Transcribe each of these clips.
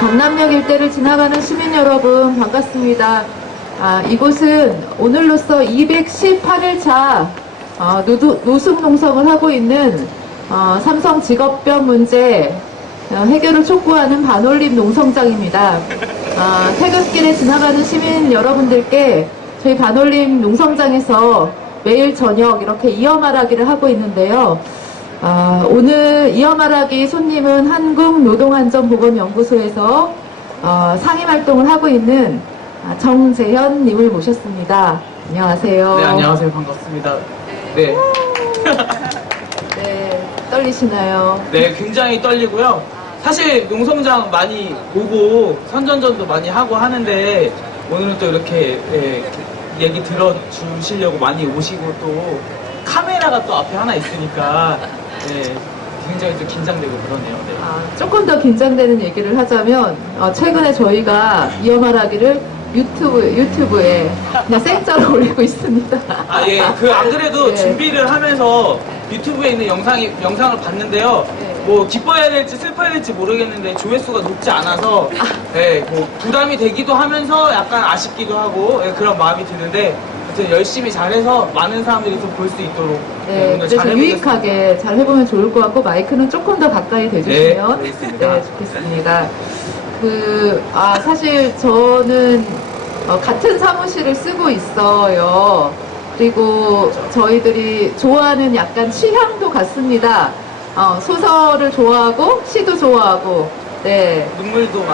강남역 일대를 지나가는 시민 여러분 반갑습니다. 이곳은 오늘로써 218일차 노숙 농성을 하고 있는 삼성 직업병 문제 해결을 촉구하는 반올림 농성장입니다. 퇴근길에 지나가는 시민 여러분들께 저희 반올림 농성장에서 매일 저녁 이렇게 이어말하기를 하고 있는데요. 오늘 이어말하기 손님은 한국노동안전보건연구소에서 상임활동을 하고 있는 정재현님을 모셨습니다. 안녕하세요. 네, 안녕하세요. 반갑습니다. 네. 네, 떨리시나요? 네, 굉장히 떨리고요. 사실 농성장 많이 보고 선전전도 많이 하고 하는데 오늘은 또 이렇게 얘기 들어주시려고 많이 오시고 또 카메라가 또 앞에 하나 있으니까 네, 굉장히 좀 긴장되고 그러네요. 네. 조금 더 긴장되는 얘기를 하자면 최근에 저희가 이어말하기를 유튜브에 그냥 생짜로 올리고 있습니다. 예. 안 그래도 네. 준비를 하면서 유튜브에 있는 영상을 봤는데요. 네. 뭐 기뻐해야 될지 슬퍼해야 될지 모르겠는데 조회수가 높지 않아서 네, 뭐 부담이 되기도 하면서 약간 아쉽기도 하고 그런 마음이 드는데 아무튼 열심히 잘해서 많은 사람들이 좀 볼 수 있도록 네, 오늘 그래서 잘 해보겠습니다. 유익하게 잘 해보면 좋을 것 같고 마이크는 조금 더 가까이 대주시면 네, 알겠습니다. 좋겠습니다. 사실 저는 같은 사무실을 쓰고 있어요. 그리고 저희들이 좋아하는 약간 취향도 같습니다. 소설을 좋아하고 시도 좋아하고 네. 눈물도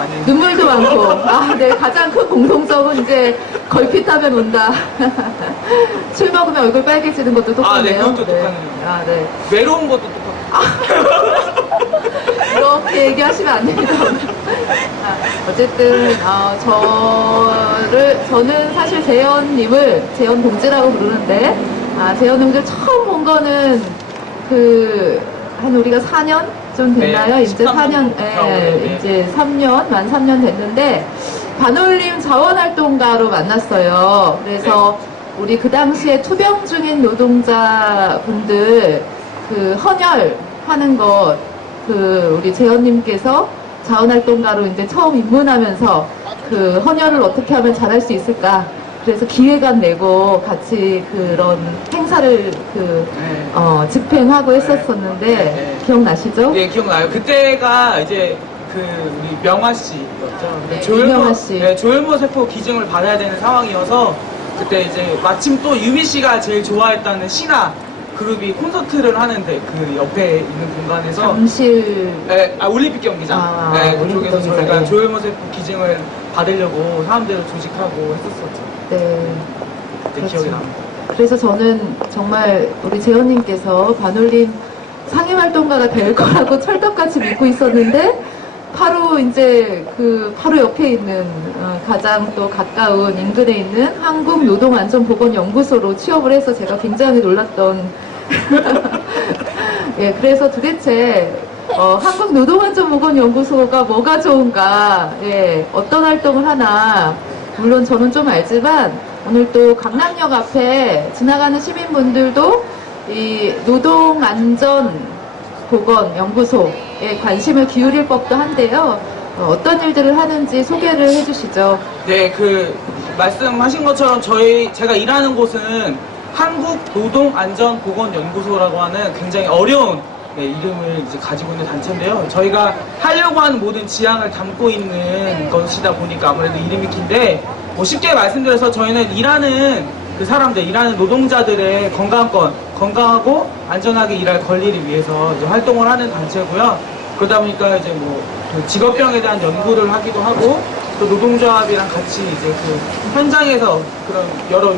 많고 네, 가장 큰 공통점은 이제 걸핏하면 온다. 술 먹으면 얼굴 빨개지는 것도 똑같네요. 네, 그것도 똑같네요. 네. 외로운 것도 똑같고 이렇게 얘기하시면 안 됩니다. 어쨌든 저는 사실 재현 동지라고 부르는데 재현 동지를 처음 본 거는 한 우리가 4년 좀 됐나요? 네, 이제 4년, 네. 이제 3년, 만 3년 됐는데 반올림 자원활동가로 만났어요. 그래서 우리 그 당시에 투병 중인 노동자분들 헌혈하는 것 우리 재현님께서 자원활동가로 이제 처음 입문하면서 헌혈을 어떻게 하면 잘할 수 있을까? 그래서 기획안 내고 같이 그런 행사를 집행하고 했었었는데 기억나시죠? 네, 기억나요. 그때가 이제 우리 명화 씨였죠. 네, 이명화 씨. 네, 조혈모 세포 기증을 받아야 되는 상황이어서 그때 이제 마침 또 유미 씨가 제일 좋아했다는 신화 그룹이 콘서트를 하는데 그 옆에 있는 공간에서 잠실 올림픽 경기장 그쪽에서 올림픽 저희가 경기장. 조혈모 세포 기증을 받으려고 사람들을 조직하고 했었었죠. 네. 그때 기억이 납니다. 그래서 저는 정말 우리 재현님께서 반올림 상임활동가가 될 거라고 철떡같이 믿고 있었는데 바로 이제 바로 옆에 있는 가장 또 가까운 인근에 있는 한국노동안전보건연구소로 취업을 해서 제가 굉장히 놀랐던 그래서 도대체 한국노동안전보건연구소가 뭐가 좋은가 어떤 활동을 하나 물론 저는 좀 알지만 오늘 또 강남역 앞에 지나가는 시민분들도 이 노동안전보건연구소에 관심을 기울일 법도 한데요. 어떤 일들을 하는지 소개를 해주시죠. 네, 말씀하신 것처럼 제가 일하는 곳은 한국노동안전보건연구소라고 하는 굉장히 어려운 이름을 이제 가지고 있는 단체인데요. 저희가 하려고 하는 모든 지향을 담고 있는 것이다 보니까 아무래도 이름이 긴데 쉽게 말씀드려서 저희는 일하는 일하는 노동자들의 건강하고 안전하게 일할 권리를 위해서 이제 활동을 하는 단체고요. 그러다 보니까 이제 직업병에 대한 연구를 하기도 하고 또 노동조합이랑 같이 이제 현장에서 그런 여러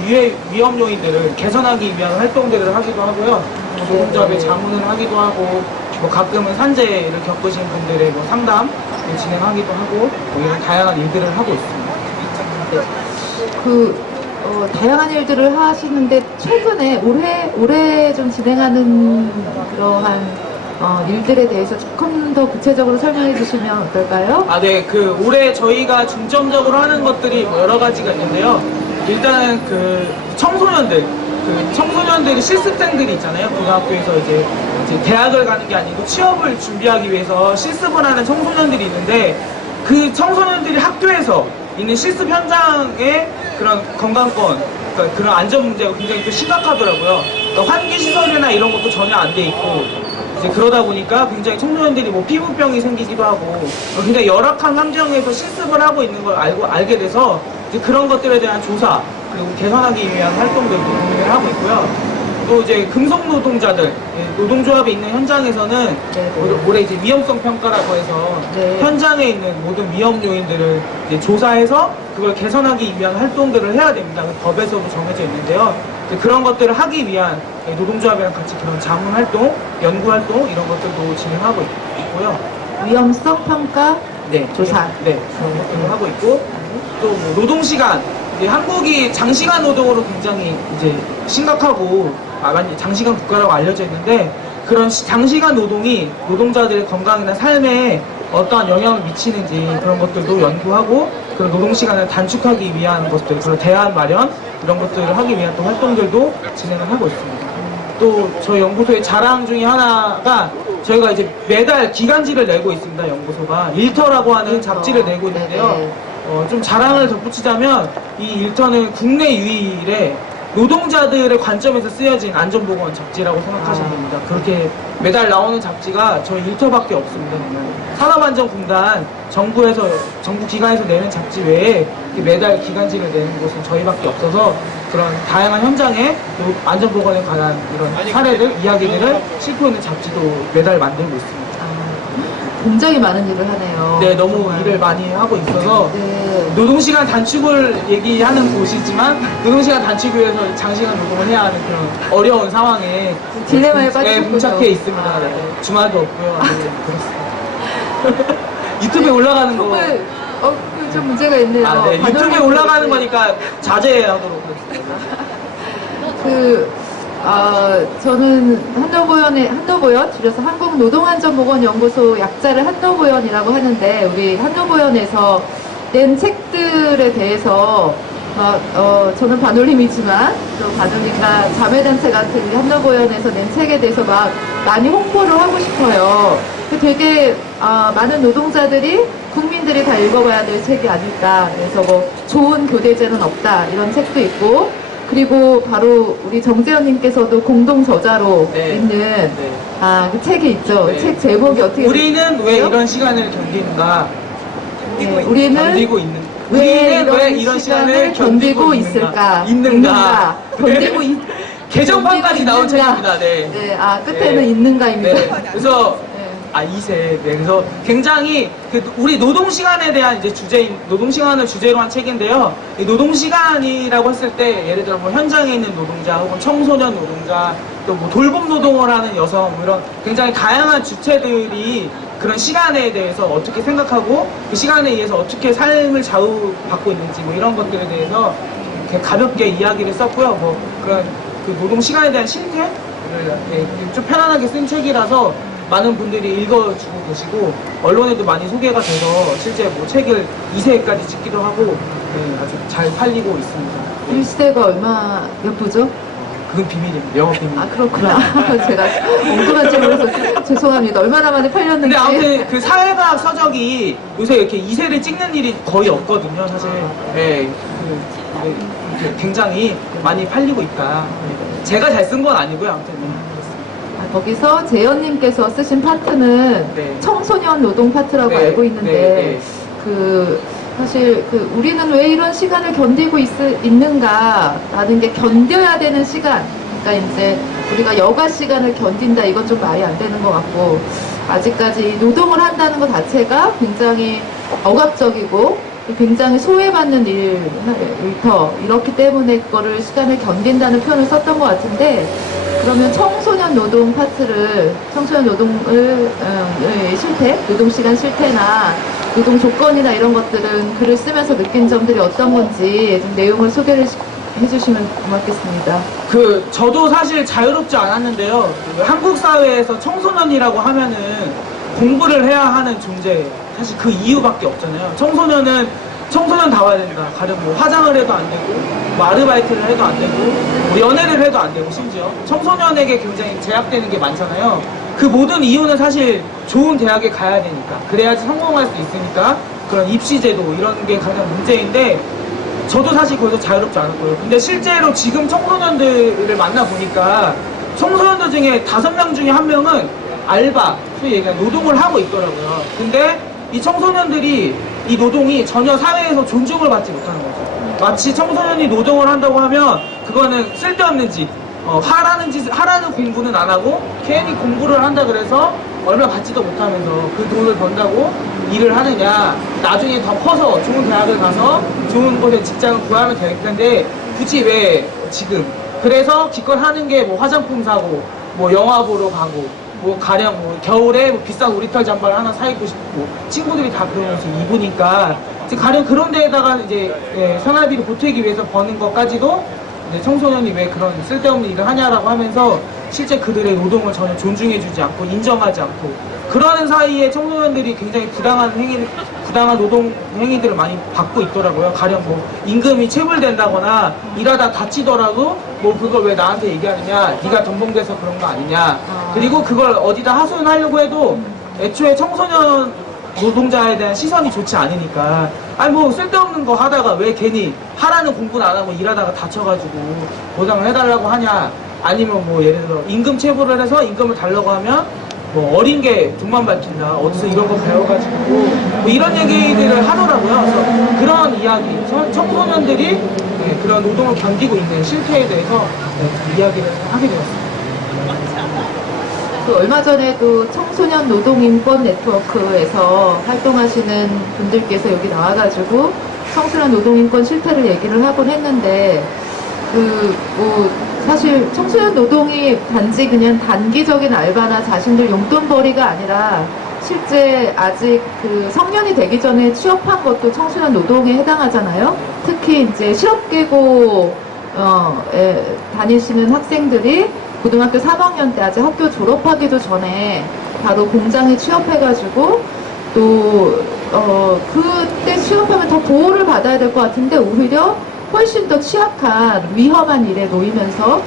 위험 요인들을 개선하기 위한 활동들을 하기도 하고요. 노동조합에 자문을 하기도 하고 가끔은 산재를 겪으신 분들의 상담을 진행하기도 하고 이런 다양한 일들을 하고 있습니다. 다양한 일들을 하시는데 최근에 올해 좀 진행하는 그러한 일들에 대해서 조금 더 구체적으로 설명해 주시면 어떨까요? 네. 올해 저희가 중점적으로 하는 것들이 여러 가지가 있는데요. 일단은 청소년들이 실습생들이 있잖아요. 고등학교에서 이제 이제 대학을 가는 게 아니고 취업을 준비하기 위해서 실습을 하는 청소년들이 있는데 그 청소년들이 학교에서 있는 실습 현장의 그런 건강권, 그러니까 그런 안전 문제가 굉장히 또 심각하더라고요. 그러니까 환기 시설이나 이런 것도 전혀 안 돼 있고 이제 그러다 보니까 굉장히 청소년들이 뭐 피부병이 생기기도 하고 굉장히 열악한 환경에서 실습을 하고 있는 걸 알게 돼서 이제 그런 것들에 대한 조사 그리고 개선하기 위한 활동들도 고민을 하고 있고요. 또 이제 금속 노동자들 노동조합에 있는 현장에서는 올해 이제 위험성 평가라고 해서 네. 현장에 있는 모든 위험 요인들을 이제 조사해서 그걸 개선하기 위한 활동들을 해야 됩니다. 법에서도 정해져 있는데요. 이제 그런 것들을 하기 위한 노동조합이랑 같이 그런 자문 활동, 연구 활동 이런 것들도 진행하고 있고요. 위험성 평가 네, 조사. 네, 그런 것들을 하고 있고 또 뭐 노동 시간. 한국이 장시간 노동으로 굉장히 이제 심각하고 많이 장시간 국가라고 알려져 있는데 그런 장시간 노동이 노동자들의 건강이나 삶에 어떠한 영향을 미치는지 그런 것들도 연구하고 그런 노동 시간을 단축하기 위한 것들, 그런 대안 마련 이런 것들을 하기 위한 또 활동들도 진행을 하고 있습니다. 또 저희 연구소의 자랑 중에 하나가 저희가 이제 매달 기간지를 내고 있습니다. 연구소가 일터라고 하는 잡지를 내고 있는데요. 좀 자랑을 덧붙이자면 이 일터는 국내 유일의 노동자들의 관점에서 쓰여진 안전보건 잡지라고 생각하시면 됩니다. 그렇게 매달 나오는 잡지가 저희 일터밖에 없습니다. 산업안전공단 정부 기관에서 내는 잡지 외에 매달 기간지를 내는 곳은 저희밖에 없어서 그런 다양한 현장의 안전보건에 관한 이런 사례들, 이야기들을 싣고 있는 잡지도 매달 만들고 있습니다. 굉장히 많은 일을 하네요. 네, 너무 정말. 일을 많이 하고 있어서 네. 노동시간 단축을 얘기하는 곳이지만 노동시간 단축을 위해서 장시간 노동을 해야 하는 그런 어려운 상황에 딜레마에 빠지셨군요. 봉착해 있습니다. 네. 주말도 없고요. 네, 그렇습니다. 유튜브에 올라가는 거. 정말 좀 문제가 있네요. 아, 네. 유튜브에 올라가는 거니까 자제하도록 하겠습니다. 저는 한노보연, 줄여서 한국노동안전보건연구소 약자를 한노보연이라고 하는데, 우리 한노보연에서 낸 책들에 대해서, 저는 반올림이지만, 또 반올림과 자매단체 같은 우리 한노보연에서 낸 책에 대해서 막 많이 홍보를 하고 싶어요. 되게, 많은 노동자들이, 국민들이 다 읽어봐야 될 책이 아닐까. 그래서 뭐, 좋은 교대제는 없다. 이런 책도 있고, 그리고 바로 우리 정재현님께서도 공동 저자로 네. 있는 네. 그 책이 있죠. 네. 책 제목이 어떻게 우리는 왜 되죠? 이런 시간을 견디는가? 네, 우리는 견디고 있는. 왜 우리는 이런 시간을 견디고 있을까? 있는가? 견디고 개정판까지 나온 있는가? 책입니다. 네. 네, 끝에는 네. 있는가입니다. 네. 그래서 네. 2세. 네. 그래서 굉장히 우리 노동 시간에 대한 이제 주제인 노동 시간을 주제로 한 책인데요. 이 노동 시간이라고 했을 때 예를 들어 뭐 현장에 있는 노동자 혹은 청소년 노동자 또 뭐 돌봄 노동을 하는 여성 뭐 이런 굉장히 다양한 주체들이 그런 시간에 대해서 어떻게 생각하고 그 시간에 의해서 어떻게 삶을 좌우받고 있는지 뭐 이런 것들에 대해서 이렇게 가볍게 이야기를 썼고요. 뭐 그런 그 노동 시간에 대한 실태를 좀 편안하게 쓴 책이라서 많은 분들이 읽어주고 계시고 언론에도 많이 소개가 돼서 실제 뭐 책을 2세까지 찍기도 하고 아주 잘 팔리고 있습니다. 이 시대가 몇 부죠? 그건 비밀입니다. 영업 비밀. 그렇구나. 제가 엉뚱한 질문해서 죄송합니다. 얼마나 많이 팔렸는지. 근데 아무튼 그 사회과학 서적이 요새 이렇게 2세를 찍는 일이 거의 없거든요, 사실. 네, 이렇게 굉장히 많이 팔리고 있다. 제가 잘 쓴 건 아니고요, 아무튼. 거기서 재현님께서 쓰신 파트는 네. 청소년 노동 파트라고 네, 알고 있는데, 사실 우리는 왜 이런 시간을 견디고 있는가라는 게 견뎌야 되는 시간. 그러니까 이제 우리가 여가 시간을 견딘다 이건 좀 말이 안 되는 것 같고, 아직까지 노동을 한다는 것 자체가 굉장히 억압적이고 굉장히 소외받는 일터 이렇기 때문에 그거를 시간을 견딘다는 표현을 썼던 것 같은데, 그러면 청소년 노동 파트를 청소년 노동을 실태, 노동 시간 실태나 노동 조건이나 이런 것들은 글을 쓰면서 느낀 점들이 어떤 건지 좀 내용을 소개를 해주시면 고맙겠습니다. 저도 사실 자유롭지 않았는데요. 한국 사회에서 청소년이라고 하면은 공부를 해야 하는 존재, 사실 그 이유밖에 없잖아요. 청소년은 청소년 다 와야 된다. 가령 뭐 화장을 해도 안 되고, 뭐 아르바이트를 해도 안 되고, 뭐 연애를 해도 안 되고, 심지어 청소년에게 굉장히 제약되는 게 많잖아요. 그 모든 이유는 사실 좋은 대학에 가야 되니까, 그래야지 성공할 수 있으니까 그런 입시제도 이런 게 가장 문제인데, 저도 사실 거기서 자유롭지 않을 거예요. 근데 실제로 지금 청소년들을 만나보니까 청소년들 중에 5명 중에 1명은 알바, 소위 얘기하는 노동을 하고 있더라고요. 근데 이 청소년들이 이 노동이 전혀 사회에서 존중을 받지 못하는 거죠. 마치 청소년이 노동을 한다고 하면 그거는 쓸데없는 짓, 하라는 공부는 안 하고 괜히 공부를 한다 그래서 얼마 받지도 못하면서 그 돈을 번다고 일을 하느냐, 나중에 더 커서 좋은 대학을 가서 좋은 곳에 직장을 구하면 될 텐데 굳이 왜 지금. 그래서 기껏 하는 게 뭐 화장품 사고, 뭐 영화 보러 가고, 뭐 가령 뭐 겨울에 뭐 비싼 우리털 잠바를 하나 사 입고 싶고, 친구들이 다 그런 옷을 입으니까 이제 가령 그런 데에다가 이제 생활비를 보태기 위해서 버는 것까지도 이제 청소년이 왜 그런 쓸데없는 일을 하냐라고 하면서 실제 그들의 노동을 전혀 존중해주지 않고 인정하지 않고, 그러는 사이에 청소년들이 굉장히 부당한 노동 행위들을 많이 받고 있더라고요. 가령 뭐 임금이 체불된다거나 일하다 다치더라도 뭐 그걸 왜 나한테 얘기하느냐, 네가 덤벙대서 그런 거 아니냐. 그리고 그걸 어디다 하소연하려고 해도 애초에 청소년 노동자에 대한 시선이 좋지 않으니까, 아니 뭐 쓸데없는 거 하다가 왜 괜히 하라는 공부는 안 하고 일하다가 다쳐가지고 보상을 해달라고 하냐, 아니면 뭐 예를 들어 임금 체불을 해서 임금을 달라고 하면 뭐 어린 게 돈만 밝힌다, 어디서 이런 거 배워가지고 뭐 이런 얘기들을 하더라고요. 그래서 그런 이야기, 청소년들이 그런 노동을 견디고 있는 실태에 대해서 이야기를 하게 되었습니다. 그 얼마 전에도 청소년 노동인권 네트워크에서 활동하시는 분들께서 여기 나와가지고 청소년 노동인권 실태를 얘기를 하곤 했는데, 사실 청소년 노동이 단지 그냥 단기적인 알바나 자신들 용돈벌이가 아니라 실제 아직 그 성년이 되기 전에 취업한 것도 청소년 노동에 해당하잖아요. 특히 이제 실업계고 다니시는 학생들이 고등학교 3학년 때 아직 학교 졸업하기도 전에 바로 공장에 취업해가지고 또 그때 취업하면 더 보호를 받아야 될 것 같은데 오히려 훨씬 더 취약한 위험한 일에 놓이면서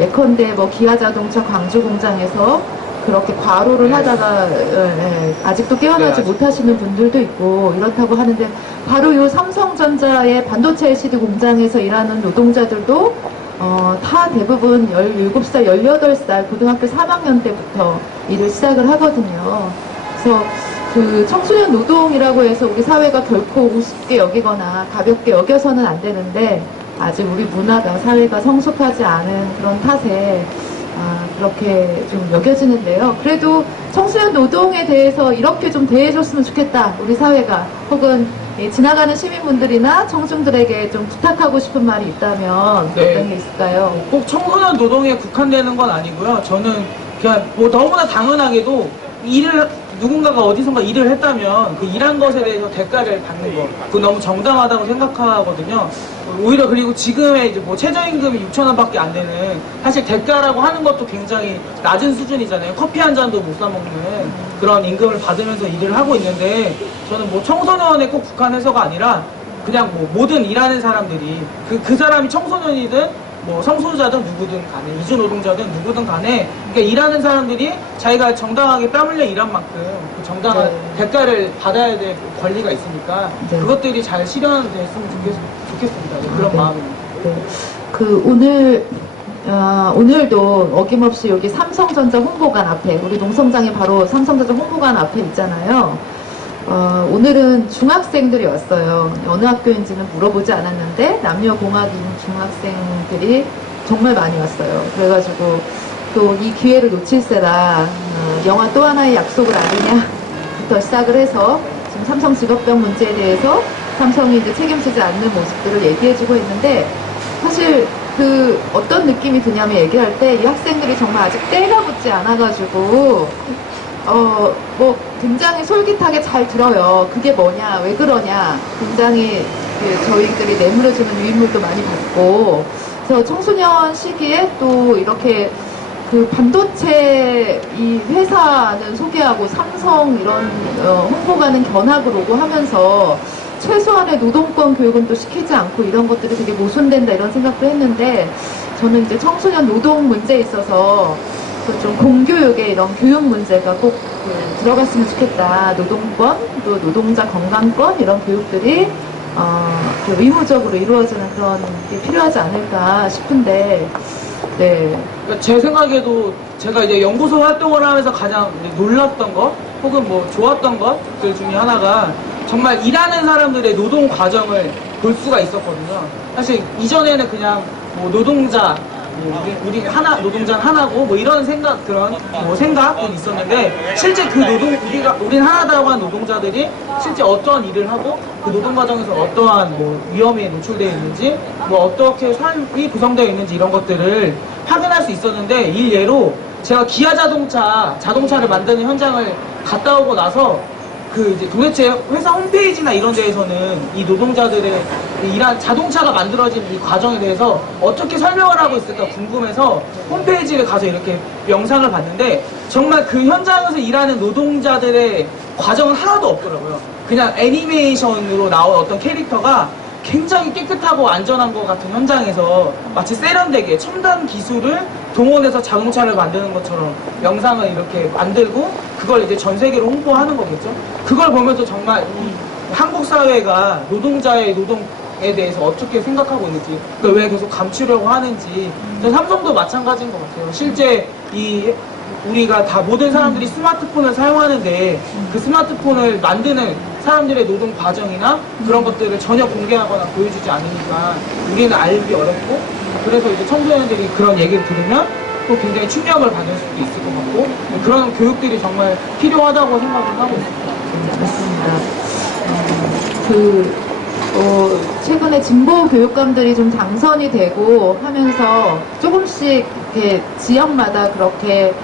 예컨대 뭐 기아자동차 광주 공장에서 그렇게 과로를 하다가 아직도 깨어나지 못하시는 분들도 있고 이렇다고 하는데, 바로 이 삼성전자의 반도체 LCD 공장에서 일하는 노동자들도 다 대부분 17살, 18살 고등학교 3학년 때부터 일을 시작을 하거든요. 그래서 그 청소년 노동이라고 해서 우리 사회가 결코 우습게 여기거나 가볍게 여겨서는 안 되는데, 아직 우리 문화가, 사회가 성숙하지 않은 그런 탓에 그렇게 좀 여겨지는데요. 그래도 청소년 노동에 대해서 이렇게 좀 대해줬으면 좋겠다, 우리 사회가. 혹은 지나가는 시민분들이나 청중들에게 좀 부탁하고 싶은 말이 있다면 어떤 게 있을까요? 꼭 청소년 노동에 국한되는 건 아니고요. 저는 그냥 뭐 너무나 당연하게도 누군가가 어디선가 일을 했다면 그 일한 것에 대해서 대가를 받는 거, 그거 너무 정당하다고 생각하거든요. 오히려 그리고 지금의 이제 뭐 최저임금이 6,000원밖에 안 되는, 사실 대가라고 하는 것도 굉장히 낮은 수준이잖아요. 커피 한 잔도 못 사 먹는 그런 임금을 받으면서 일을 하고 있는데, 저는 뭐 청소년에 꼭 국한해서가 아니라 그냥 뭐 모든 일하는 사람들이 그 사람이 청소년이든 뭐 성소수자든 누구든 간에, 이주노동자든 누구든 간에, 그러니까 일하는 사람들이 자기가 정당하게 땀 흘려 일한 만큼 그 정당한 대가를 받아야 될 권리가 있으니까 그것들이 잘 실현됐으면 좋겠습니다. 그런 마음입니다. 오늘도 어김없이 여기 삼성전자 홍보관 앞에, 우리 농성장이 바로 삼성전자 홍보관 앞에 있잖아요. 오늘은 중학생들이 왔어요. 어느 학교인지는 물어보지 않았는데 남녀공학인 중학생들이 정말 많이 왔어요. 그래가지고 또 이 기회를 놓칠세라 영화 또 하나의 약속을 아니냐부터 시작을 해서 지금 삼성 직업병 문제에 대해서 삼성이 이제 책임지지 않는 모습들을 얘기해주고 있는데, 사실 그 어떤 느낌이 드냐면, 얘기할 때 이 학생들이 정말 아직 때가 붙지 않아가지고 뭐 굉장히 솔깃하게 잘 들어요. 그게 뭐냐, 왜 그러냐, 굉장히 저희들이 내물어주는 유인물도 많이 받고, 그래서 청소년 시기에 또 이렇게 그 반도체 이 회사는 소개하고 삼성 이런 홍보가는 견학을 오고 하면서 최소한의 노동권 교육은 또 시키지 않고 이런 것들이 되게 모순된다 이런 생각도 했는데 저는 이제 청소년 노동 문제에 있어서 그 좀 공교육에 이런 교육 문제가 꼭 들어갔으면 좋겠다. 노동권, 또 노동자 건강권 이런 교육들이 좀 의무적으로 이루어지는 그런 게 필요하지 않을까 싶은데 네. 그러니까 제 생각에도 제가 이제 연구소 활동을 하면서 가장 놀랐던 것 혹은 뭐 좋았던 것들 중에 하나가 정말 일하는 사람들의 노동 과정을 볼 수가 있었거든요. 사실 이전에는 그냥 뭐 노동자 우리 하나 노동자는 하나고 뭐 이런 생각 그런 뭐 생각은 있었는데 실제 그 우린 하나다고 한 노동자들이 실제 어떠한 일을 하고 그 노동 과정에서 어떠한 뭐 위험에 노출되어 있는지 뭐 어떻게 삶이 구성되어 있는지 이런 것들을 확인할 수 있었는데 일례로 제가 기아 자동차를 만드는 현장을 갔다 오고 나서 그 이제 도대체 회사 홈페이지나 이런 데에서는 이 노동자들의 일한 자동차가 만들어진 이 과정에 대해서 어떻게 설명을 하고 있을까 궁금해서 홈페이지를 가서 이렇게 영상을 봤는데 정말 그 현장에서 일하는 노동자들의 과정은 하나도 없더라고요. 그냥 애니메이션으로 나온 어떤 캐릭터가 굉장히 깨끗하고 안전한 것 같은 현장에서 마치 세련되게 첨단 기술을 동원해서 자동차를 만드는 것처럼 영상을 이렇게 만들고 그걸 이제 전 세계로 홍보하는 거겠죠. 그걸 보면서 정말 이 한국 사회가 노동자의 노동에 대해서 어떻게 생각하고 있는지, 그걸 왜 계속 감추려고 하는지. 삼성도 마찬가지인 것 같아요. 실제 우리가 다 모든 사람들이 스마트폰을 사용하는데 그 스마트폰을 만드는 사람들의 노동 과정이나 그런 것들을 전혀 공개하거나 보여주지 않으니까 우리는 알기 어렵고, 그래서 이제 청소년들이 그런 얘기를 들으면 또 굉장히 충격을 받을 수도 있을 것 같고, 그런 교육들이 정말 필요하다고 생각을 하고 있습니다. 맞습니다. 최근에 진보 교육감들이 좀 당선이 되고 하면서 조금씩 이렇게 지역마다 그렇게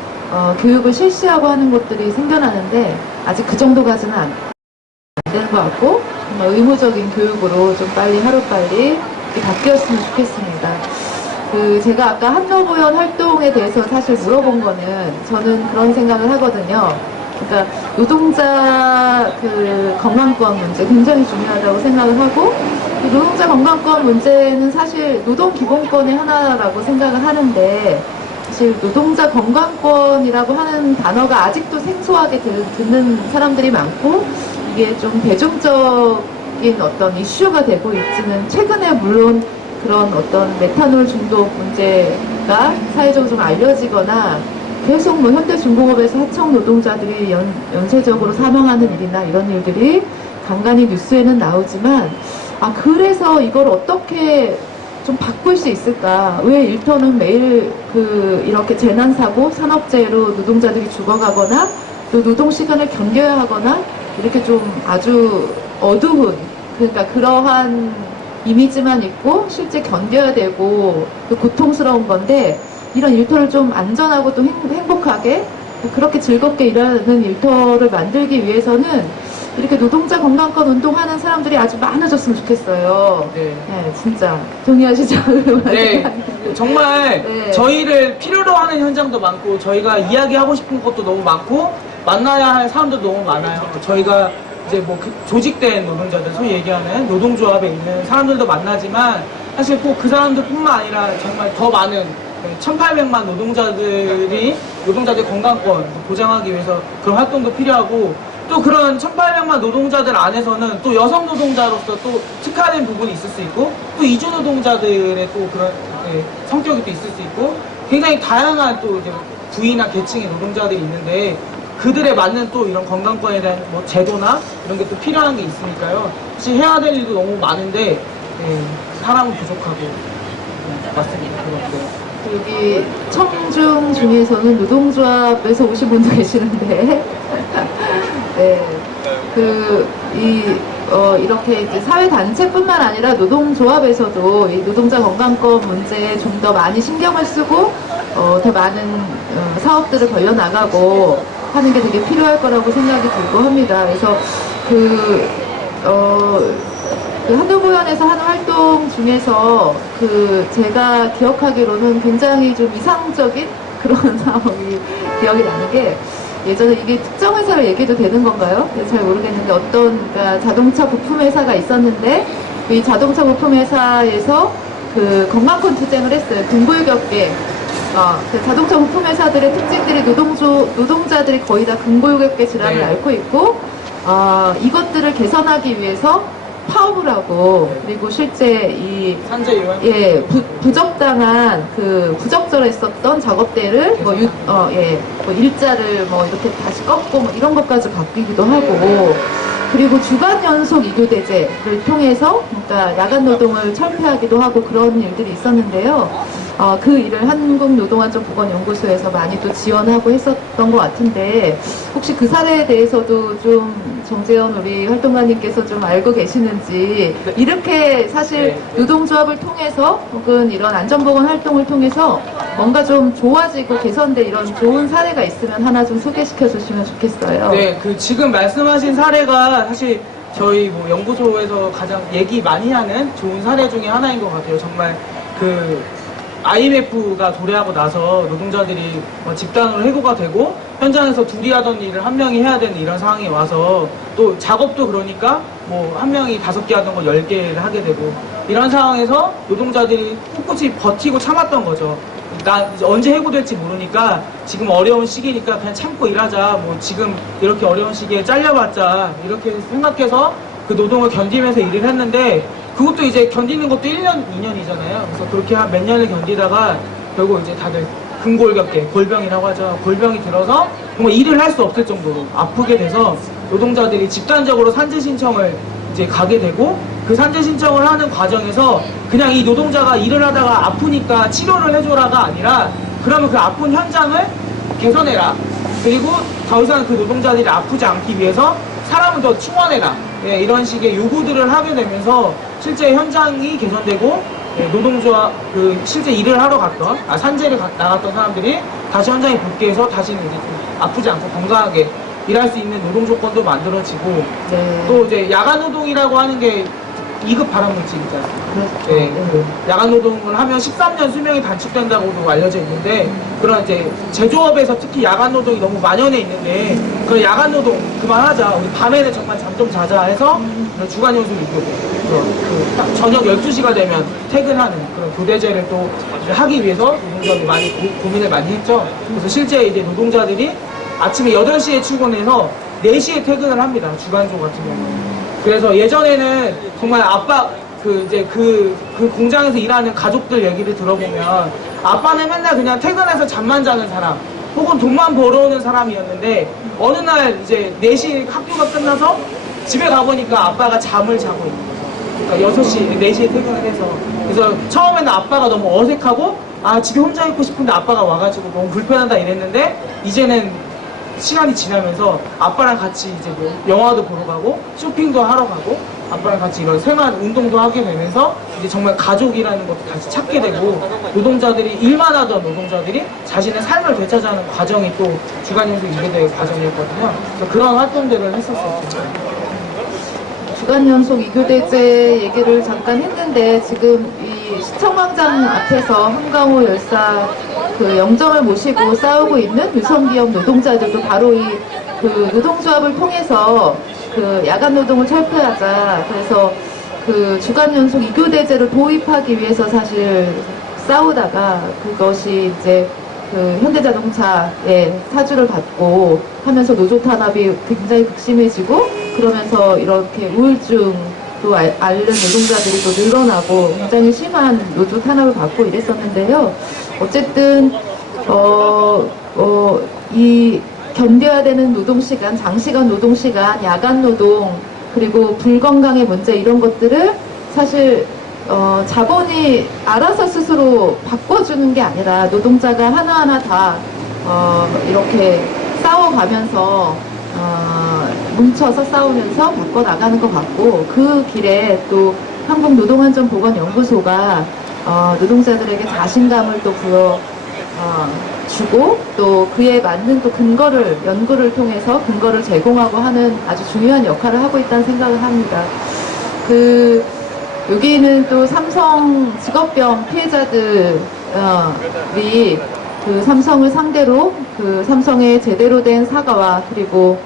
교육을 실시하고 하는 곳들이 생겨나는데 아직 그 정도까지는 안 되는 것 같고 정말 의무적인 교육으로 좀 하루빨리 바뀌었으면 좋겠습니다. 제가 아까 한노보연 활동에 대해서 사실 물어본 거는 저는 그런 생각을 하거든요. 그러니까 노동자 건강권 문제 굉장히 중요하다고 생각을 하고 노동자 건강권 문제는 사실 노동 기본권의 하나라고 생각을 하는데 사실 노동자 건강권이라고 하는 단어가 아직도 생소하게 듣는 사람들이 많고 이게 좀 대중적인 어떤 이슈가 되고 있지는 최근에 물론 그런 어떤 메탄올 중독 문제가 사회적으로 좀 알려지거나 계속 뭐 현대중공업에서 하청 노동자들이 연쇄적으로 사망하는 일이나 이런 일들이 간간히 뉴스에는 나오지만 그래서 이걸 어떻게 좀 바꿀 수 있을까? 왜 일터는 매일 이렇게 재난사고, 산업재해로 노동자들이 죽어가거나 또 노동시간을 견뎌야 하거나 이렇게 좀 아주 어두운 그러니까 그러한 이미지만 있고 실제 견뎌야 되고 고통스러운 건데 이런 일터를 좀 안전하고 또 행복하게 그렇게 즐겁게 일하는 일터를 만들기 위해서는 이렇게 노동자 건강권 운동하는 사람들이 아주 많아졌으면 좋겠어요. 네. 네, 진짜 동의하시죠? 네, 정말 네. 저희를 필요로 하는 현장도 많고 저희가 이야기하고 싶은 것도 너무 많고 만나야 할 사람도 너무 많아요. 저희가 이제 뭐 조직된 노동자들, 소위 얘기하는 노동조합에 있는 사람들도 만나지만 사실 꼭 그 사람들뿐만 아니라 정말 더 많은 1,800만 노동자들 건강권 보장하기 위해서 그런 활동도 필요하고, 또 그런 1,800만 노동자들 안에서는 또 여성 노동자로서 또 특화된 부분이 있을 수 있고, 또 이주 노동자들의 또 그런 성격이 또 있을 수 있고, 굉장히 다양한 또 이제 부위나 계층의 노동자들이 있는데 그들에 맞는 또 이런 건강권에 대한 뭐 제도나 이런 게 또 필요한 게 있으니까요. 사실 해야 될 일도 너무 많은데 사람은 부족하고 맞습니다. 그렇고요. 여기 청중 중에서는 노동조합에서 오신 분도 계시는데 네. 이렇게 이제 사회단체뿐만 아니라 노동조합에서도 이 노동자 건강권 문제에 좀 더 많이 신경을 쓰고 더 많은 사업들을 벌려나가고 하는 게 되게 필요할 거라고 생각이 들고 합니다. 그래서 한노보연에서 하는 활동 중에서 제가 기억하기로는 굉장히 좀 이상적인 그런 상황이 기억이 나는 게 예전에 이게 특정 회사를 얘기해도 되는 건가요? 잘 모르겠는데 어떤 그러니까 자동차 부품 회사가 있었는데 이 자동차 부품 회사에서 그 건강권 투쟁을 했어요. 근골격계. 그 자동차 부품 회사들의 특징들이 노동자들이 거의 다 근골격계 질환을 네. 앓고 있고 이것들을 개선하기 위해서 파업을 하고 그리고 실제 이 산재 이용. 예, 부적당한 그 부적절했었던 작업대를 뭐 일자를 뭐 이렇게 다시 꺾고 뭐 이런 것까지 바뀌기도 하고 그리고 주간 연속 이교대제를 통해서 그러니까 야간 노동을 철폐하기도 하고 그런 일들이 있었는데요. 그 일을 한국노동안전보건연구소에서 많이 또 지원하고 했었던 것 같은데 혹시 그 사례에 대해서도 좀 정재현 우리 활동가님께서 좀 알고 계시는지 이렇게 사실 노동조합을 통해서 혹은 이런 안전보건 활동을 통해서 뭔가 좀 좋아지고 개선된 이런 좋은 사례가 있으면 하나 좀 소개시켜 주시면 좋겠어요. 네, 그 지금 말씀하신 사례가 사실 저희 뭐 연구소에서 가장 얘기 많이 하는 좋은 사례 중에 하나인 것 같아요. 정말 그 IMF가 도래하고 나서 노동자들이 집단으로 해고가 되고 현장에서 둘이 하던 일을 한 명이 해야 되는 이런 상황이 와서 또 작업도 그러니까 뭐 한 명이 5개 하던 거 10개를 하게 되고 이런 상황에서 노동자들이 꿋꿋이 버티고 참았던 거죠. 나 이제 언제 해고될지 모르니까 지금 어려운 시기니까 그냥 참고 일하자. 뭐 지금 이렇게 어려운 시기에 잘려봤자 이렇게 생각해서 그 노동을 견디면서 일을 했는데 그것도 이제 견디는 것도 1년, 2년이잖아요. 그래서 그렇게 한 몇 년을 견디다가 결국 이제 다들 근골격계, 골병이라고 하죠. 골병이 들어서 정말 일을 할 수 없을 정도로 아프게 돼서 노동자들이 집단적으로 산재 신청을 이제 가게 되고 그 산재 신청을 하는 과정에서 그냥 이 노동자가 일을 하다가 아프니까 치료를 해줘라가 아니라 그러면 그 아픈 현장을 개선해라. 그리고 더 이상 그 노동자들이 아프지 않기 위해서 사람을 더 충원해라. 예, 이런 식의 요구들을 하게 되면서 실제 현장이 개선되고 노동조합 그 실제 일을 하러 갔던 산재를 나갔던 사람들이 다시 현장에 복귀해서 다시는 이제 좀 아프지 않고 건강하게 일할 수 있는 노동 조건도 만들어지고 네. 또 이제 야간 노동이라고 하는 게 2급 발암물질이잖아요. 그렇죠. 네, 그 야간 노동을 하면 13년 수명이 단축된다고도 알려져 있는데 그런 이제 제조업에서 특히 야간 노동이 너무 만연해 있는데 그런 야간 노동 그만하자. 우리 밤에는 정말 잠 좀 자자 해서 주간 연속 이교대 딱 저녁 12시가 되면 퇴근하는 그런 교대제를 또 하기 위해서 노동자들이 많이 고민을 많이 했죠. 그래서 실제 이제 노동자들이 아침에 8시에 출근해서 4시에 퇴근을 합니다. 주간조 같은 경우는. 그래서 예전에는 정말 그 공장에서 일하는 가족들 얘기를 들어보면 아빠는 맨날 그냥 퇴근해서 잠만 자는 사람 혹은 돈만 벌어오는 사람이었는데 어느 날 이제 4시 학교가 끝나서 집에 가보니까 아빠가 잠을 자고 있는 거죠. 그러니까 6시, 4시에 퇴근을 해서. 그래서 처음에는 아빠가 너무 어색하고 집에 혼자 있고 싶은데 아빠가 와가지고 너무 불편하다 이랬는데 이제는 시간이 지나면서 아빠랑 같이 이제 뭐 영화도 보러 가고 쇼핑도 하러 가고 아빠랑 같이 이런 생활 운동도 하게 되면서 이제 정말 가족이라는 것도 다시 찾게 되고 노동자들이 일만 하던 노동자들이 자신의 삶을 되찾아가는 과정이 또 주간연수 이교대 과정이었거든요. 그래서 그런 활동들을 했었어요. 주간 연속 이교대제 얘기를 잠깐 했는데 지금 이 시청광장 앞에서 한강호 열사 그 영정을 모시고 싸우고 있는 유성기업 노동자들도 바로 이 그 노동조합을 통해서 그 야간 노동을 철폐하자. 그래서 그 주간 연속 이교대제를 도입하기 위해서 사실 싸우다가 그것이 이제 그 현대자동차의 사주를 받고 하면서 노조 탄압이 굉장히 극심해지고 그러면서 이렇게 우울증도 앓는 노동자들이 또 늘어나고 굉장히 심한 노조 탄압을 받고 이랬었는데요. 어쨌든 이 견뎌야 되는 노동시간, 장시간 노동시간, 야간 노동 그리고 불건강의 문제 이런 것들을 사실 자본이 알아서 스스로 바꿔주는 게 아니라 노동자가 하나하나 다 이렇게 싸워가면서 뭉쳐서 싸우면서 바꿔나가는 것 같고 그 길에 또 한국노동안전보건연구소가 노동자들에게 자신감을 또 주고 또 그에 맞는 또 연구를 통해서 근거를 제공하고 하는 아주 중요한 역할을 하고 있다는 생각을 합니다. 여기는 또 삼성 직업병 피해자들이 그 삼성을 상대로 그 삼성의 제대로 된 사과와 그리고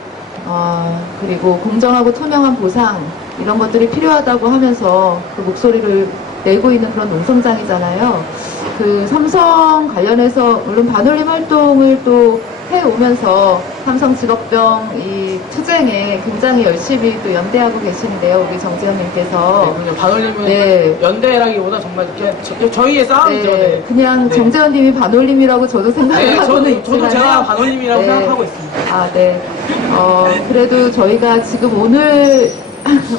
공정하고 투명한 보상 이런 것들이 필요하다고 하면서 그 목소리를 내고 있는 그런 농성장이잖아요. 그 삼성 관련해서 물론 반올림 활동을 또 해오면서 삼성 직업병 이 투쟁에 굉장히 열심히 또 연대하고 계시는데요. 우리 정재현님께서. 네, 반올림은 네. 연대라기보다 정말 그냥 저희의 싸움이죠. 네, 네. 그냥 네. 정재현님이 반올림이라고 저도 생각을 네, 하고는 저도 있지만 제가 반올림이라고 네. 생각하고 있습니다. 아, 네. 그래도 저희가 지금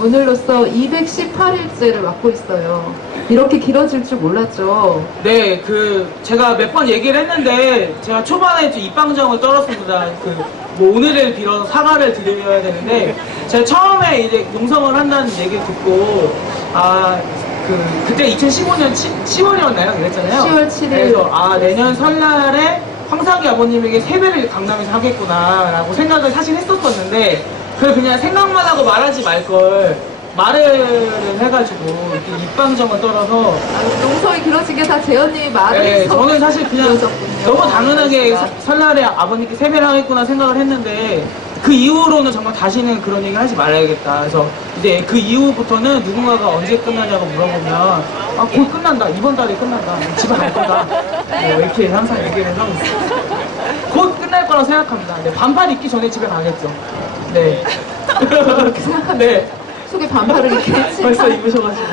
오늘로써 218일째를 맞고 있어요. 이렇게 길어질 줄 몰랐죠. 네, 제가 몇 번 얘기를 했는데, 제가 초반에 좀 입방정을 떨었습니다. 뭐 오늘을 빌어서 사과를 드려야 되는데, 제가 처음에 이제 농성을 한다는 얘기를 듣고, 그때 2015년 10월이었나요? 그랬잖아요. 10월 7일. 그래서, 내년 설날에 황상기 아버님에게 세배를 강남에서 하겠구나라고 생각을 사실 했었었는데, 그걸 그냥 생각만 하고 말하지 말걸. 말을 해가지고 이렇게 입방정을 떨어서 농성이 길어지게 다 재현님이 말을 네, 해서 저는 사실 그냥 길어졌군요. 너무 당연하게 그러니까. 설날에 아버님께 세배를 하겠구나 생각을 했는데 그 이후로는 정말 다시는 그런 얘기 하지 말아야겠다. 그래서 이제 그 이후부터는 누군가가 언제 끝나냐고 물어보면 곧 끝난다. 이번 달에 끝난다. 집에 갈 거다. 네, 이렇게 항상 얘기를 하고 있어요. 곧 끝날 거라고 생각합니다. 네, 반팔 입기 전에 집에 가겠죠. 네. 그렇게 생각하면 네. 속에 반팔을 이렇게 벌써 했지만 입으셔가지고.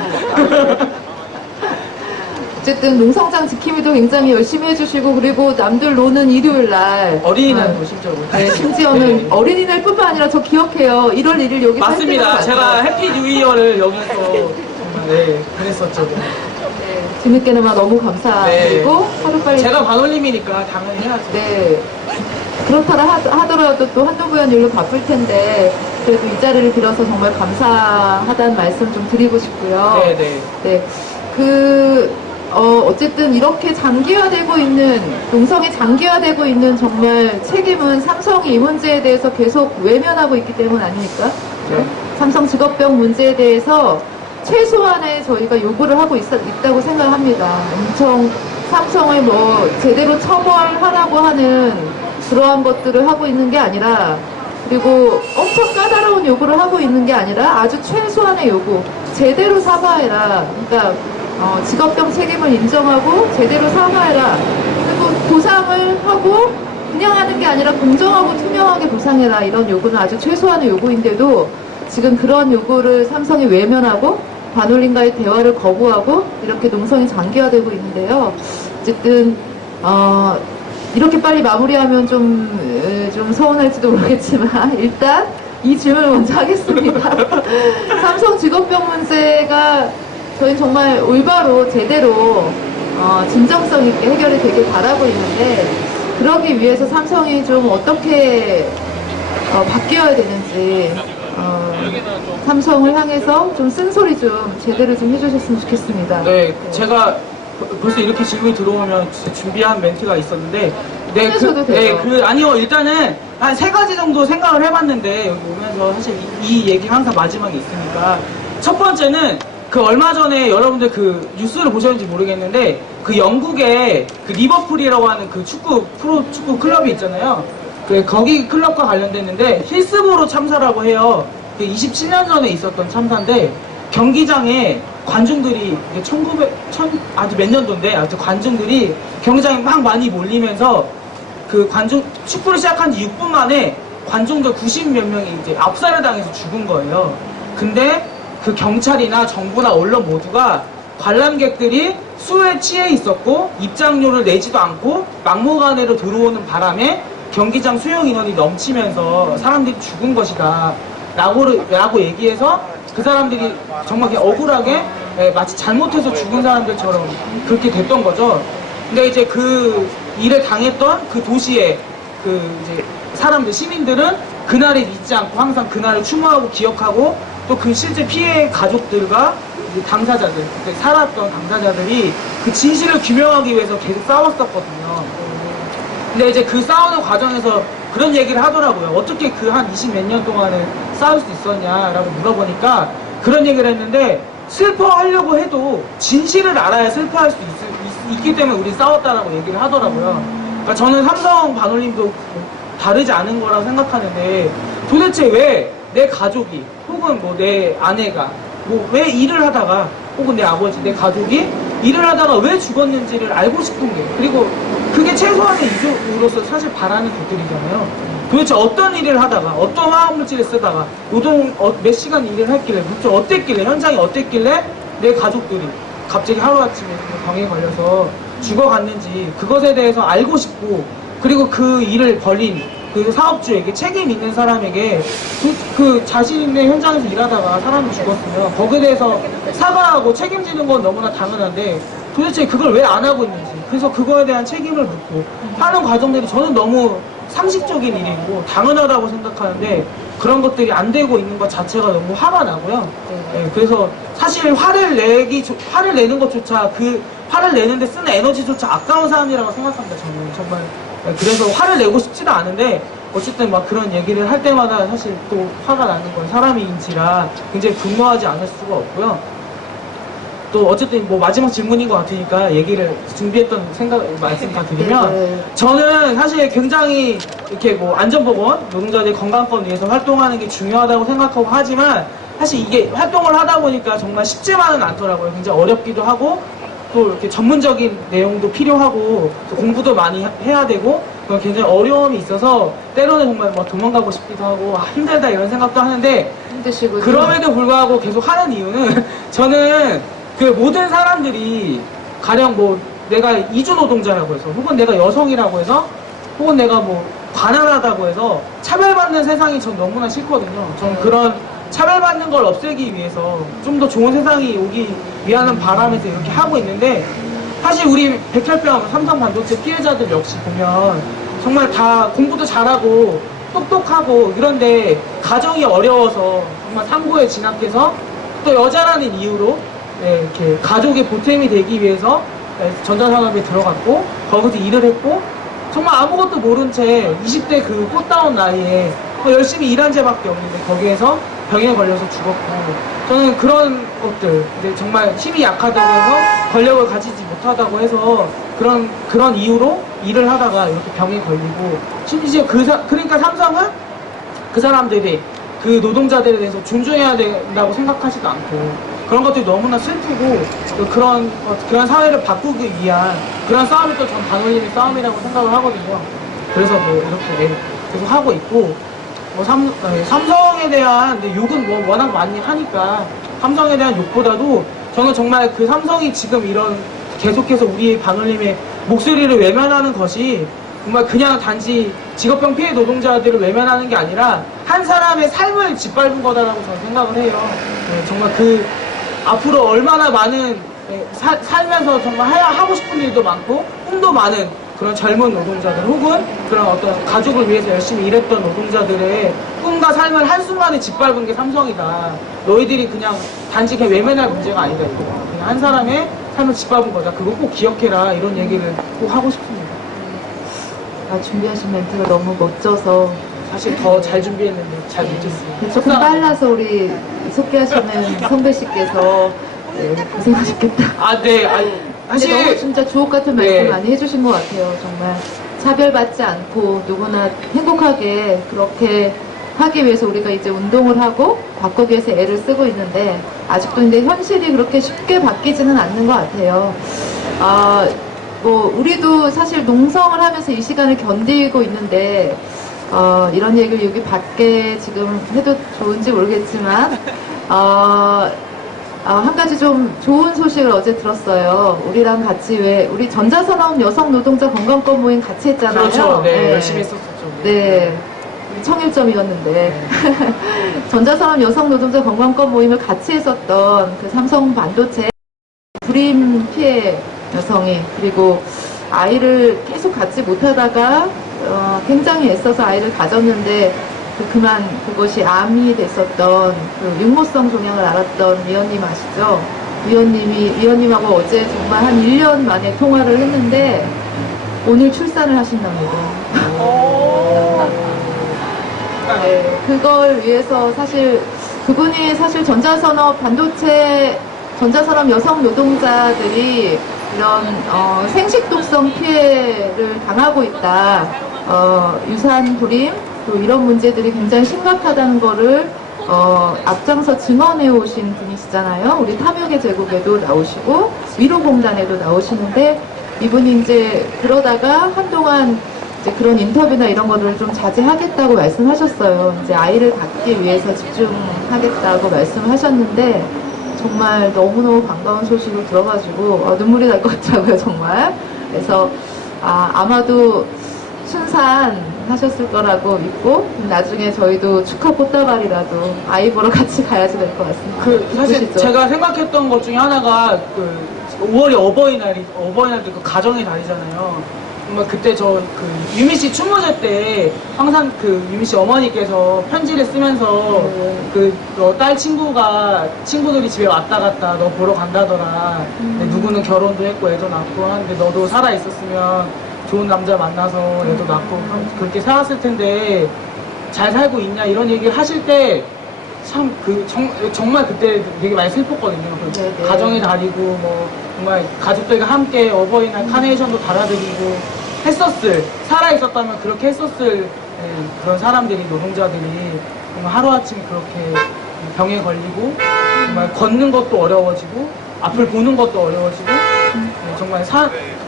어쨌든 농성장 지킴이도 굉장히 열심히 해주시고 그리고 남들 노는 일요일 날 어린이날도 심지어. 네, 심지어는 네. 어린이날뿐만 아니라 저 기억해요. 1월 1일 여기 살 맞습니다. 때가 제가 맞아요. 해피 뉴 이어를 여기서 정말 보냈었죠. 네, 뒤늦게나마 너무 감사드리고 하루빨리 제가 반올림이니까 당연히 해야죠. 네. 그렇더라 하더라도 또 한동구연 일로 바쁠 텐데 그래도 이 자리를 빌어서 정말 감사하다는 말씀 좀 드리고 싶고요. 네네. 네. 어쨌든 이렇게 장기화되고 있는, 농성이 장기화되고 있는 정말 책임은 삼성이 이 문제에 대해서 계속 외면하고 있기 때문 아닙니까? 네. 삼성 직업병 문제에 대해서 최소한의 저희가 요구를 하고 있다고 생각합니다. 엄청 삼성을 뭐 제대로 처벌하라고 하는 그러한 것들을 하고 있는 게 아니라 그리고 엄청 까다로운 요구를 하고 있는 게 아니라 아주 최소한의 요구, 제대로 사과해라. 그러니까 직업병 책임을 인정하고 제대로 사과해라. 그리고 보상을 하고 그냥 하는 게 아니라 공정하고 투명하게 보상해라. 이런 요구는 아주 최소한의 요구인데도 지금 그런 요구를 삼성이 외면하고 반올림과의 대화를 거부하고 이렇게 농성이 장기화되고 있는데요. 어쨌든 이렇게 빨리 마무리하면 좀 서운할지도 모르겠지만 일단 이 질문을 먼저 하겠습니다. 삼성 직업병 문제가 저희는 정말 올바로 제대로 진정성 있게 해결이 되길 바라고 있는데 그러기 위해서 삼성이 좀 어떻게 바뀌어야 되는지 삼성을 향해서 좀 쓴소리 좀 제대로 좀 해주셨으면 좋겠습니다. 네, 제가 벌써 이렇게 질문이 들어오면 준비한 멘트가 있었는데, 해주셔도 돼요. 아니요, 일단은 한 3가지 정도 생각을 해봤는데, 여기 오면서 사실 이 얘기가 항상 마지막에 있으니까. 첫 번째는 얼마 전에 여러분들 뉴스를 보셨는지 모르겠는데, 영국에 리버풀이라고 하는 프로 축구 클럽이 있잖아요. 거기 클럽과 관련됐는데, 힐스보로 참사라고 해요. 27년 전에 있었던 참사인데, 경기장에 관중들이 아주 몇 년도인데 아무튼 관중들이 경기장에 막 많이 몰리면서 축구를 시작한 지 6분 만에 관중들 90몇 명이 이제 압살을 당해서 죽은 거예요. 근데 경찰이나 정부나 언론 모두가 관람객들이 술에 취해 있었고 입장료를 내지도 않고 막무가내로 들어오는 바람에 경기장 수용 인원이 넘치면서 사람들이 죽은 것이다 라고 얘기해서 그 사람들이 정말 그냥 억울하게 마치 잘못해서 죽은 사람들처럼 그렇게 됐던 거죠. 근데 이제 일을 당했던 도시의 이제 사람들, 시민들은 그날을 잊지 않고 항상 그날을 추모하고 기억하고 또 실제 피해 가족들과 당사자들, 그때 살았던 당사자들이 진실을 규명하기 위해서 계속 싸웠었거든요. 근데 이제 싸우는 과정에서 그런 얘기를 하더라고요. 어떻게 한 20몇 년 동안은 싸울 수 있었냐라고 물어보니까 그런 얘기를 했는데 슬퍼하려고 해도 진실을 알아야 슬퍼할 수 있기 때문에 우리 싸웠다라고 얘기를 하더라고요. 그러니까 저는 삼성 반올림도 다르지 않은 거라고 생각하는데 도대체 왜 내 가족이 혹은 뭐 내 아내가 뭐 왜 일을 하다가 혹은 내 아버지, 내 가족이 일을 하다가 왜 죽었는지를 알고 싶은 게 그리고 그게 최소한의 이유로서 사실 바라는 것들이잖아요. 도대체 어떤 일을 하다가 어떤 화학물질을 쓰다가 노동 몇 시간 일을 했길래 좀 어땠길래 현장이 어땠길래 내 가족들이 갑자기 하루아침에 병에 걸려서 죽어갔는지 그것에 대해서 알고 싶고 그리고 그 일을 벌인 그 사업주에게 책임 있는 사람에게 그 자신 있는 현장에서 일하다가 사람이 죽었으면 거기에 대해서 사과하고 책임지는 건 너무나 당연한데 도대체 그걸 왜 안 하고 있는지 그래서 그거에 대한 책임을 묻고 하는 과정들이 저는 너무 상식적인 일이고 당연하다고 생각하는데 그런 것들이 안 되고 있는 것 자체가 너무 화가 나고요. 네, 그래서 사실 화를 내는 것조차 그 화를 내는데 쓰는 에너지조차 아까운 사람이라고 생각합니다. 저는 정말. 네, 그래서 화를 내고 싶지도 않은데 어쨌든 막 그런 얘기를 할 때마다 사실 또 화가 나는 건 사람인지라 굉장히 분노하지 않을 수가 없고요. 또 어쨌든 뭐 마지막 질문인 것 같으니까 얘기를 준비했던 말씀 다 드리면 저는 사실 굉장히 이렇게 뭐 안전보건 노동자들 건강권 위해서 활동하는 게 중요하다고 생각하고 하지만 사실 이게 활동을 하다 보니까 정말 쉽지만은 않더라고요. 굉장히 어렵기도 하고 또 이렇게 전문적인 내용도 필요하고 또 공부도 많이 해야 되고 그런 굉장히 어려움이 있어서 때로는 정말 막 도망가고 싶기도 하고 힘들다 이런 생각도 하는데 힘드시군요. 그럼에도 불구하고 계속 하는 이유는 저는 그 모든 사람들이 가령 뭐 내가 이주 노동자라고 해서 혹은 내가 여성이라고 해서 혹은 내가 뭐 가난하다고 해서 차별받는 세상이 전 너무나 싫거든요. 전 그런 차별받는 걸 없애기 위해서 좀 더 좋은 세상이 오기 위하는 바람에서 이렇게 하고 있는데 사실 우리 백혈병 삼성 반도체 피해자들 역시 보면 정말 다 공부도 잘하고 똑똑하고 이런데 가정이 어려워서 정말 상고에 진학해서 또 여자라는 이유로 이렇게 가족의 보탬이 되기 위해서 전자산업에 들어갔고 거기서 일을 했고 정말 아무것도 모른 채 20대 그 꽃다운 나이에 열심히 일한 죄밖에 없는데 거기에서 병에 걸려서 죽었고 저는 그런 것들 정말 힘이 약하다고 해서 권력을 가지지 못하다고 해서 그런 이유로 일을 하다가 이렇게 병에 걸리고 심지어 그러니까 삼성은 그 사람들이 그 노동자들에 대해서 존중해야 된다고 생각하지도 않고 그런 것들이 너무나 슬프고 그런 사회를 바꾸기 위한 그런 싸움이 또 전 반올림의 싸움이라고 생각을 하거든요. 그래서 뭐 이렇게 계속 하고 있고 뭐 삼성에 대한 욕은 뭐 워낙 많이 하니까 삼성에 대한 욕보다도 저는 정말 그 삼성이 지금 이런 계속해서 우리 반올림의 목소리를 외면하는 것이 정말 그냥 단지 직업병 피해 노동자들을 외면하는 게 아니라 한 사람의 삶을 짓밟은 거다라고 저는 생각을 해요. 정말 그 앞으로 얼마나 많은 살면서 정말 하고 싶은 일도 많고 꿈도 많은 그런 젊은 노동자들 혹은 그런 어떤 가족을 위해서 열심히 일했던 노동자들의 꿈과 삶을 한순간에 짓밟은 게 삼성이다. 너희들이 그냥 단지 그냥 외면할 문제가 아니다. 이거. 그냥 한 사람의 삶을 짓밟은 거다. 그거 꼭 기억해라. 이런 얘기를 꼭 하고 싶습니다. 준비하신 멘트가 너무 멋져서 사실 더 잘 준비했는데 잘 못했어요. 조금 빨라서 우리 소개하시는 선배 씨께서 고생하셨겠다. 아, 네. 근데 너무 사실 진짜 주옥 같은 말씀 네. 많이 해주신 것 같아요. 정말 차별받지 않고 누구나 행복하게 그렇게 하기 위해서 우리가 이제 운동을 하고 바꾸기 위해서 애를 쓰고 있는데 아직도 근데 현실이 그렇게 쉽게 바뀌지는 않는 것 같아요. 뭐 우리도 사실 농성을 하면서 이 시간을 견디고 있는데 이런 얘기를 여기 밖에 지금 해도 좋은지 모르겠지만 한 가지 좀 좋은 소식을 어제 들었어요. 우리랑 같이 우리 전자산업 여성 노동자 건강권 모임 같이 했잖아요. 그렇죠. 네, 열심히 했었죠. 네. 우리 청일점이었는데 전자산업 여성 노동자 건강권 모임을 같이 했었던 그 삼성 반도체 불임 피해 여성이 그리고 아이를 계속 갖지 못하다가 굉장히 애써서 아이를 가졌는데 그만 그것이 암이 됐었던 그 육모성 종양을 앓았던 위원님 아시죠? 위원님하고 어제 정말 한 1년 만에 통화를 했는데 오늘 출산을 하신답니다. 네, 그걸 위해서 그분이 사실 전자산업 여성 노동자들이 이런 생식독성 피해를 당하고 있다. 유산 불임 또 이런 문제들이 굉장히 심각하다는 거를 앞장서 증언해 오신 분이시잖아요. 우리 탐욕의 제국에도 나오시고 위로공단에도 나오시는데 이분이 이제 그러다가 한동안 이제 그런 인터뷰나 이런 거를 좀 자제하겠다고 말씀하셨어요. 이제 아이를 갖기 위해서 집중하겠다고 말씀하셨는데 정말 너무너무 반가운 소식을 들어가지고 눈물이 날 것 같더라고요, 정말. 그래서 아마도 순산하셨을 거라고 믿고 나중에 저희도 축하 꽃다발이라도 아이 보러 같이 가야지 될 것 같습니다. 사실 기쁘시죠? 제가 생각했던 것 중에 하나가 5월이 어버이날도 그 가정의 달이잖아요. 정말 그때 유미 씨 추모제 때 항상 유미 씨 어머니께서 편지를 쓰면서 너 딸 친구들이 집에 왔다 갔다 너 보러 간다더라. 근데 누구는 결혼도 했고 애도 낳고 하는데 너도 살아 있었으면 좋은 남자 만나서 애도 낳고 그렇게 살았을 텐데 잘 살고 있냐 이런 얘기를 하실 때 참 정말 그때 되게 많이 슬펐거든요. 네네. 가정의 달이고 뭐 정말 가족들과 함께 어버이날 카네이션도 달아드리고 살아 있었다면 그렇게 했었을 그런 사람들이 노동자들이 정말 하루아침에 그렇게 병에 걸리고 정말 걷는 것도 어려워지고 앞을 보는 것도 어려워지고 정말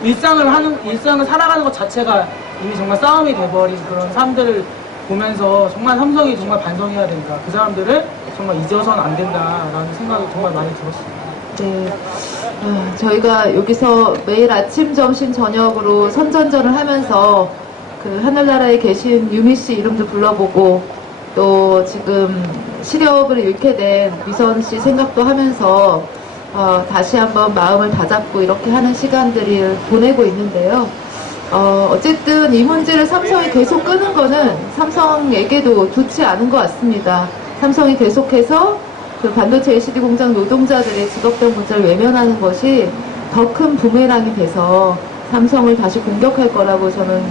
일상을 살아가는 것 자체가 이미 정말 싸움이 돼버린 그런 사람들을 보면서 정말 삼성이 정말 반성해야 된다. 그 사람들을 정말 잊어서는 안 된다라는 생각이 정말 많이 들었습니다. 네. 저희가 여기서 매일 아침, 점심, 저녁으로 선전전을 하면서 그 하늘나라에 계신 유미 씨 이름도 불러보고 또 지금 시력을 잃게 된 미선 씨 생각도 하면서 다시 한번 마음을 다잡고 이렇게 하는 시간들을 보내고 있는데요. 어쨌든 이 문제를 삼성이 계속 끄는 거는 삼성에게도 좋지 않은 것 같습니다. 삼성이 계속해서 그 반도체 LCD 공장 노동자들의 직업병 문제를 외면하는 것이 더 큰 부메랑이 돼서 삼성을 다시 공격할 거라고 저는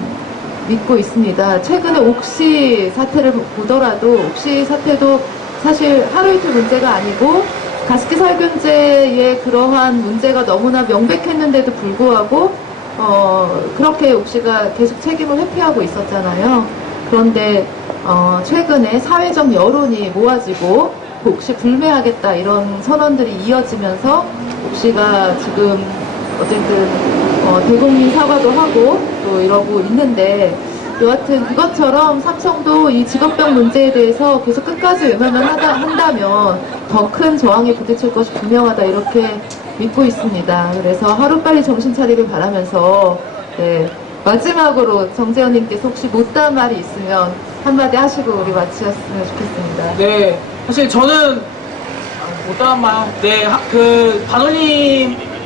믿고 있습니다. 최근에 옥시 사태를 보더라도 옥시 사태도 사실 하루 이틀 문제가 아니고 가습기 살균제의 그러한 문제가 너무나 명백했는데도 불구하고 그렇게 옥시가 계속 책임을 회피하고 있었잖아요. 그런데 최근에 사회적 여론이 모아지고 옥시 불매하겠다 이런 선언들이 이어지면서 옥시가 지금 어쨌든 대국민 사과도 하고 또 이러고 있는데 여하튼 그것처럼 삼성도 이 직업병 문제에 대해서 계속 끝까지 외면을 한다면 더 큰 저항에 부딪힐 것이 분명하다 이렇게 믿고 있습니다. 그래서 하루빨리 정신 차리길 바라면서 마지막으로 정재현님께서 혹시 못다한 말이 있으면 한마디 하시고 우리 마치셨으면 좋겠습니다. 네, 사실 저는 못다한 말,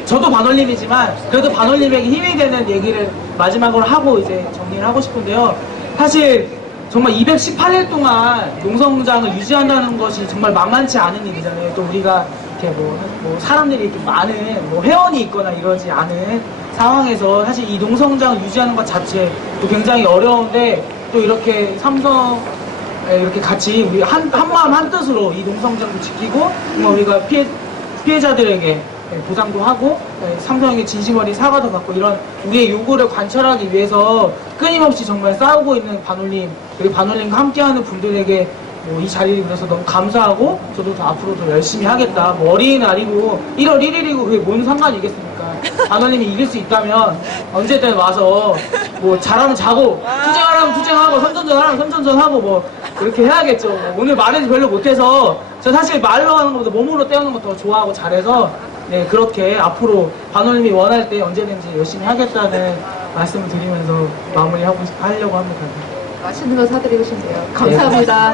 저도 반올림이지만 그래도 반올림에게 힘이 되는 얘기를 마지막으로 하고 이제 정리를 하고 싶은데요. 사실 정말 218일 동안 농성장을 유지한다는 것이 정말 만만치 않은 일이잖아요. 또 우리가 이렇게 뭐 사람들이 이렇게 많은 회원이 있거나 이러지 않은 상황에서 사실 이 농성장을 유지하는 것 자체 또 굉장히 어려운데 또 이렇게 삼성 이렇게 같이 우리 한 마음 한 뜻으로 이 농성장도 지키고 정말 우리가 피해자들에게 보상도 하고 삼성에게 진심 어린 사과도 받고 이런 우리의 요구를 관철하기 위해서 끊임없이 정말 싸우고 있는 반올림 그리고 반올림과 함께하는 분들에게 이 자리를 빌어서 너무 감사하고 저도 더 앞으로 더 열심히 하겠다. 어린이날이고 1월 1일이고 그게 뭔 상관이겠습니까? 반올림이 이길 수 있다면 언제든 와서 잘하면 자고 투쟁하라면 투쟁하고 선전전하라면 선전전하고 그렇게 해야겠죠. 오늘 말은 별로 못해서 저 사실 말로 하는 것보다 몸으로 때우는 거 더 좋아하고 잘해서 그렇게 앞으로 반올림이 원할 때 언제든지 열심히 하겠다는 말씀을 드리면서 하려고 합니다. 맛있는 거 사드리고 싶네요. 감사합니다.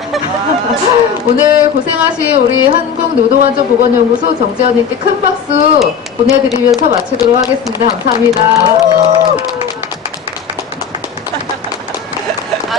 오늘 고생하신 우리 한국노동안전보건연구소 정재현님께 큰 박수 보내드리면서 마치도록 하겠습니다. 감사합니다.